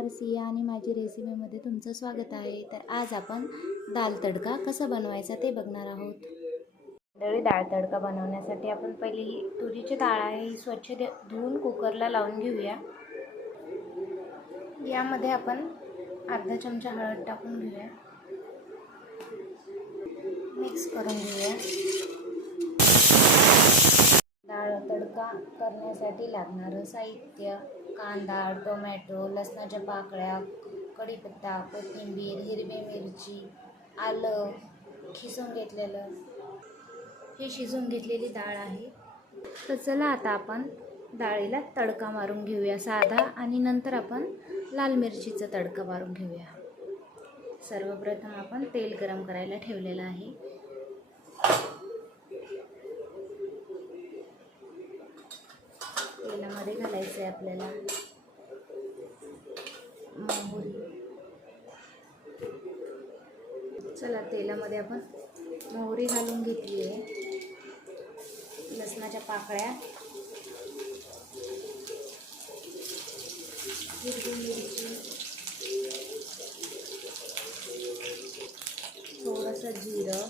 नमस्कार, सिया आणि माझी रेसिपीमध्ये तुमचं स्वागत आहे. तर आज आपण दाल तडका कसा बनवायचा ते बघणार आहोत. डाळ तडका बनवण्यासाठी आपण पहिली ही तुरीची डाळ आहे ही स्वच्छ धुवून कुकरला लावून घेऊया. यामध्ये आपण अर्धा चमचा हळद टाकून घेऊया, मिक्स करून घेऊया. डाळ तडका करण्यासाठी लागणारं साहित्य: कांदा, टोमॅटो, लसणाच्या पाकळ्या, कढीपत्ता, कोथिंबीर, हिरवी मिरची, आलं खिसून घेतलेलं. ही शिजून घेतलेली डाळ आहे. तर चला आता आपण डाळीला तडका मारून घेऊया साधा, आणि नंतर आपण लाल मिरचीचा तडका मारून घेऊया. सर्वप्रथम आपण तेल गरम करायला ठेवलेलं आहे. तेलामध्ये घालायचं आहे आपल्याला मोहरी. चला तेलामध्ये आपण मोहरी घालून घेतली आहे, लसणाच्या पाकळ्या, हिरवी मिरची, थोडंसं जिरं,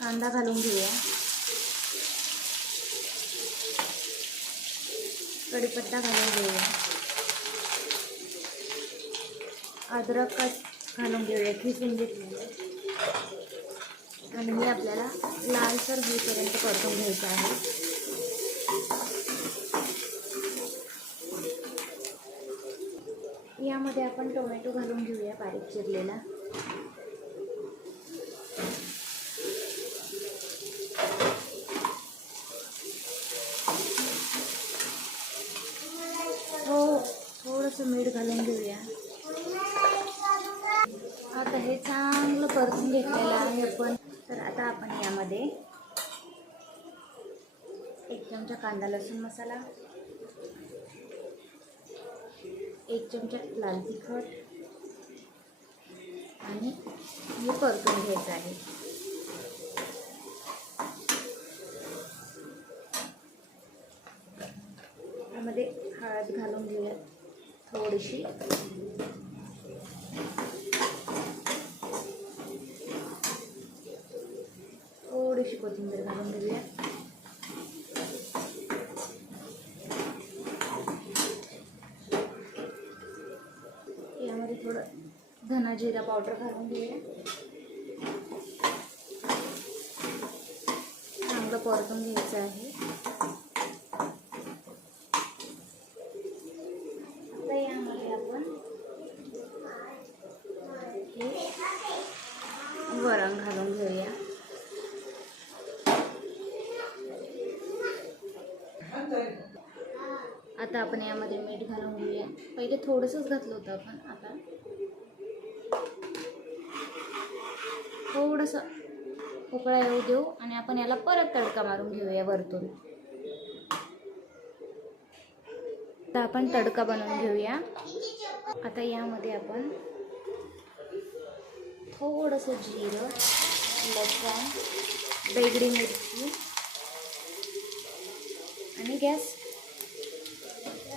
कांदा घालून घेऊया, कढीपत्ता घालून घेऊया, अद्रक घालून घेऊया खिसून घेतलेलं, आणि हे आपल्याला लालसर होईपर्यंत परतून घ्यायचं आहे. यामध्ये आपण टोमॅटो घालून घेऊया बारीक चिरलेला. थोडंसं मीठ घालून घेऊया. आता हे चांगलं परतून घेतलेलं आहे आपण. तर आता आपण यामध्ये 1 चमचा कांदा लसूण मसाला, 1 चमचा लाल तिखट, आणि हे परतून घ्यायचं आहे. यामध्ये हळद घालून घेऊया थोडीशी, थोडीशी कोथिंबीर घालून घेऊया. यामध्ये थोडं धना जिरा पावडर घालून घेऊया. चांगलं परतून घ्यायचं आहे. आता यामध्ये आपण हे वरण घालून घेऊया. आता आपण यामध्ये मीठ घालून घेऊया. पहिले थोडंसंच घातलं होतं आपण, आता थोडंसं उकळा येऊ देऊ, आणि आपण याला परत तडका मारून घेऊया वरतून. आता आपण तडका बनवून घेऊया. आता यामध्ये आपण थोडंसं जिरं, लसूण, बेगडी मिरची, आणि गॅस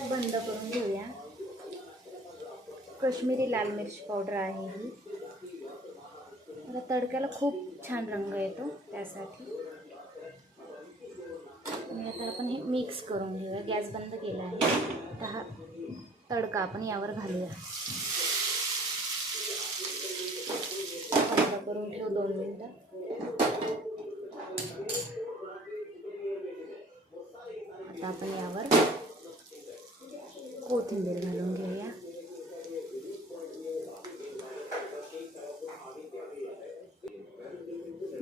बंद करून घेऊया. काश्मीरी लाल मिरची पावडर आहे ही. आता तडक्याला खूप छान रंग येतो त्यासाठी. आणि आता आपण हे मिक्स करून घेऊया. गॅस बंद केला आहे. आता हा तडका आपण यावर घालूया. बंद करून ठेवू 2 मिनटं. आता आपण यावर कोथिंबीर घालून घेऊया.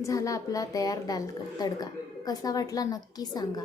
झाला आपला तयार दाल तडका. कसा वाटला नक्की सांगा.